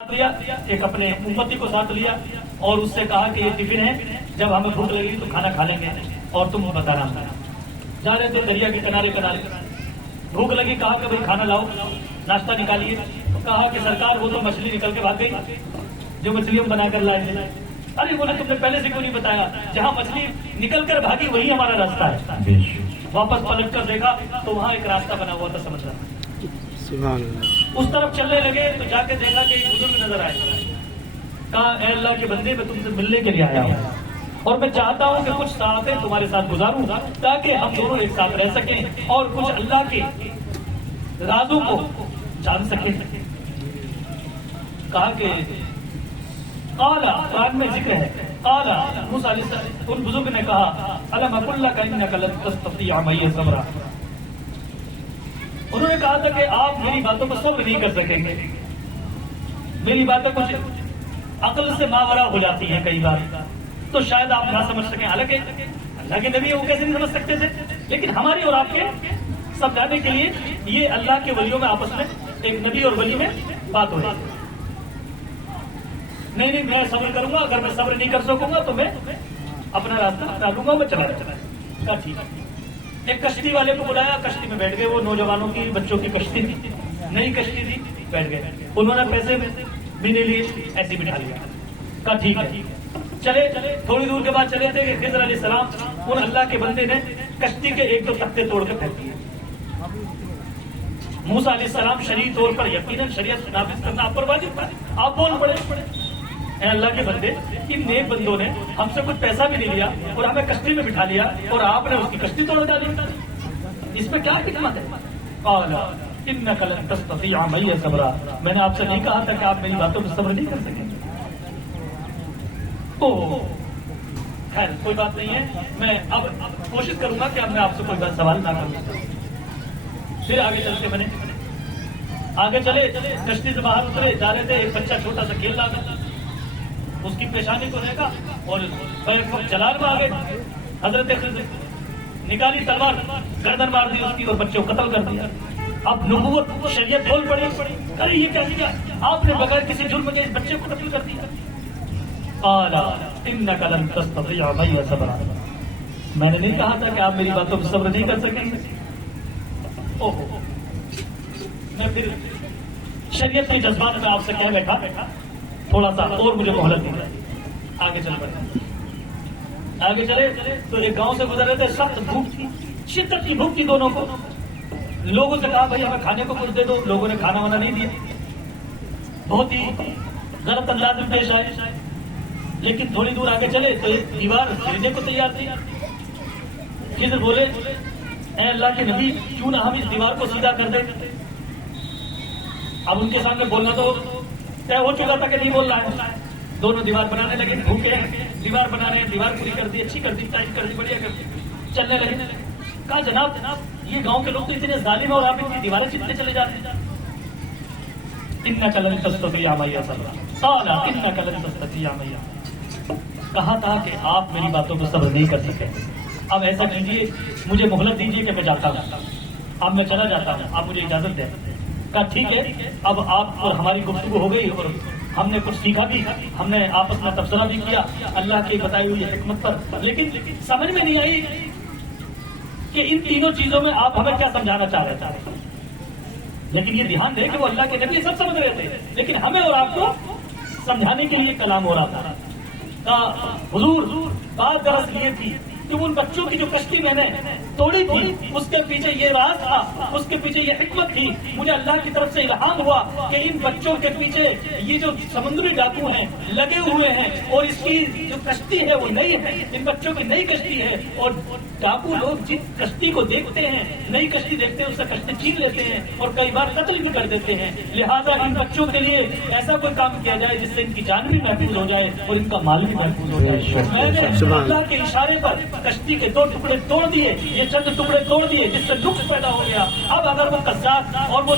لیا ایک اپنے امتی کو ساتھ لیا اور اس سے کہا کہ یہ ٹفن ہے، جب ہمیں بھوک لگے گی تو کھانا کھا لیں گے اور تم بتانا۔ جا رہے تو دریا کے کنارے بھوک لگی، کہا کہ بھائی کھانا لاؤ، ناشتہ نکالیے۔ تو کہا کہ سرکار وہ تو مچھلی نکل کے بھاگ گئی جو مچھلی ہم بنا کر لائے تھے۔ ارے بولے تم نے پہلے سے کیوں نہیں بتایا؟ جہاں مچھلی نکل کر بھاگی وہی ہمارا راستہ ہے۔ واپس پلٹ کر دیکھا تو وہاں ایک راستہ بنا ہوا تھا سمندر، اس طرف چلنے لگے تو جا کے دیکھا کہ ایک بزرگ نظر آئے۔ کہا اے اللہ کے بندے، میں تم سے ملنے کے لیے آیا ہوں اور میں چاہتا ہوں کہ کچھ ساعتیں تمہارے ساتھ گزاروں تاکہ ہم دونوں ایک ساتھ رہ سکیں اور کچھ اللہ کے رازوں کو جان سکیں۔ کہا کہ قالا، قرآن میں ذکر ہے، قالا موسیٰ علیہ السلام، ان بزرگ نے کہا الم اقل لک انک لن تستطیع معی صبرا۔ انہوں نے کہا تھا کہ آپ میری باتوں پر صبر نہیں کر سکیں گے، میری باتیں کچھ عقل سے ماورا ہو جاتی ہیں کئی بار، تو شاید آپ نہ سمجھ سکیں۔ حالانکہ اللہ کے نبی وہ کیسے نہیں سمجھ سکتے تھے، لیکن ہماری اور آپ کے سمجھانے کے لیے یہ اللہ کے ولیوں میں آپس میں ایک نبی اور ولی میں بات ہو رہی ہے۔ نہیں میں صبر کروں گا، اگر میں صبر نہیں کر سکوں گا تو میں اپنا راستہ اپنا لوں گا، میں چلا کہا ٹھیک ہے۔ ایک کشتی والے کو بلایا، کشتی میں بیٹھ گئے، وہ نوجوانوں کی بچوں کی کشتی تھی، نئی کشتی تھی، بیٹھ گئے۔ انہوں نے پیسے بھی نہیں لیے، ایسے بٹھا لیا، کہا ٹھیک ہے۔ چلے تھوڑی دور کے بعد چلے تھے کہ خضر علیہ السلام، ان اللہ کے بندے نے کشتی کے ایک دو تختے توڑ کے پھینک دیے۔ موسیٰ علیہ السلام شرعی طور پر یقیناً شریعت نافذ کرنا آپ پر واجب تھا، آپ بول پڑے اے اللہ کے بندے، ان نیک بندوں نے ہم سے کچھ پیسہ بھی نہیں لیا اور ہمیں کشتی میں بٹھا لیا اور آپ نے اس کی کشتی توڑ ڈالی، اس میں کیا حکمت ہے؟ قال انک لن تستطیع معی صبرا، میں نے آپ سے نہیں کہا تھا کہ آپ میری باتوں پر صبر نہیں کر سکیں گے۔ خیر کوئی بات نہیں ہے، میں اب کوشش کروں گا کہ اب میں آپ سے کوئی بات سوال نہ کروں۔ پھر آگے چلتے بنے، آگے چلے، کشتی سے باہر اترے، جا رہے تھے، ایک بچہ چھوٹا سا کھیل رہا تھا، اس کی پیشانی کو دیکھا اور ایک وقت جلال میں آ گئے۔ حضرت خضر نکالی تلوار، گردن مار دی اس کی اور بچے کو قتل کر دیا۔ اب نبوت شریعت بول پڑی، ارے یہ کیا کیا آپ نے بغیر کسی جرم کے اس بچے کو قتل کر دیا۔ قال انک لن تستطیع معی صبرا، میں نے نہیں کہا تھا کہ آپ میری باتوں پر صبر نہیں کر سکیں گے۔ اوہو، میں پھر شریعت کے جذبات میں آپ سے کہہ بیٹھا تھوڑا سا اور مجھے مہلت دی جائے۔ آگے چل پڑے، آگے چلے تو ایک گاؤں سے گزر رہے تھے، سخت بھوک تھی، شدت کی بھوک تھی دونوں کو۔ لوگوں سے کہا بھائی ہمیں کھانے کو کچھ دے دو، لوگوں نے کھانا وانا نہیں دیا، بہت ہی غلط انداز میں پیش آئے۔ لیکن تھوڑی دور آگے چلے تو ایک دیوار گرنے کو تیار تھی۔ خضر بولے اے اللہ کے نبی، کیوں نہ ہم اس دیوار کو سیدھا کر دیں؟ اب ان کے سامنے بولنا تو طے ہو چکا تھا کہ نہیں بول رہا ہے۔ دونوں دیوار بنانے لگے، بھوکے دیوار بنا رہے ہیں، دیوار پوری کر دی، اچھی کر دی، ٹائٹ کر دی، بڑھیا کر دی، چلنے لگے۔ کہا جناب یہ گاؤں کے لوگ تو اتنے ظالم اور آپ اتنی دیواریں چپتے چلے جاتے ہیں۔ انک لن تستطیع معی صبرا، قال انک لن تستطیع معی صبرا، کہا تھا کہ آپ میری باتوں پر صبر نہیں کر سکتے، اب ایسا کیجیے مجھے مہلت دیجیے کہ میں جاتا ہوں، اب میں چلا جاتا ہوں، آپ مجھے اجازت دیں۔ کہا ٹھیک ہے، اب آپ اور ہماری گفتگو ہو گئی اور ہم نے کچھ سیکھا بھی، ہم نے آپس میں تبصرہ بھی کیا اللہ کی بتائی ہوئی حکمت پر، لیکن سمجھ میں نہیں آئی کہ ان تینوں چیزوں میں آپ ہمیں کیا سمجھانا چاہ رہے تھے۔ لیکن یہ دھیان دیں کہ وہ اللہ کے نبی سب سمجھ رہے تھے، لیکن ہمیں اور آپ کو سمجھانے کے لیے کلام ہو رہا تھا۔ کہا حضور بات دراصل یہ تھی کہ ان بچوں کی جو کشتی میں نے توڑی تھی اس کے پیچھے یہ راز تھا، اس کے پیچھے یہ حکمت تھی۔ مجھے اللہ کی طرف سے الہام ہوا کہ ان بچوں کے پیچھے یہ جو سمندری ڈاکو ہیں لگے ہوئے ہیں اور اس کی جو کشتی ہے وہ نئی ہے، ان بچوں کی نئی کشتی ہے، اور ڈاکو لوگ جس کشتی کو دیکھتے ہیں، نئی کشتی دیکھتے ہیں، اس سے کشتی چھین لیتے ہیں اور کئی بار قتل بھی کر دیتے ہیں۔ لہٰذا ان بچوں کے لیے ایسا کوئی کام کیا جائے جس سے ان کی جان بھی محفوظ ہو جائے اور ان کا مال بھی محفوظ ہو جائے۔ میں نے اللہ کے اشارے پر کشتی کے دو ٹکڑے توڑ دیے، یہ چند ٹکڑے توڑ دیے جس سے نقص پیدا ہو گیا۔ اب اگر وہ قذاب اور وہ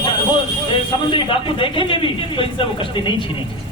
سمندری ڈاکو دیکھیں گے بھی تو ان سے وہ کشتی نہیں چھینیں گے۔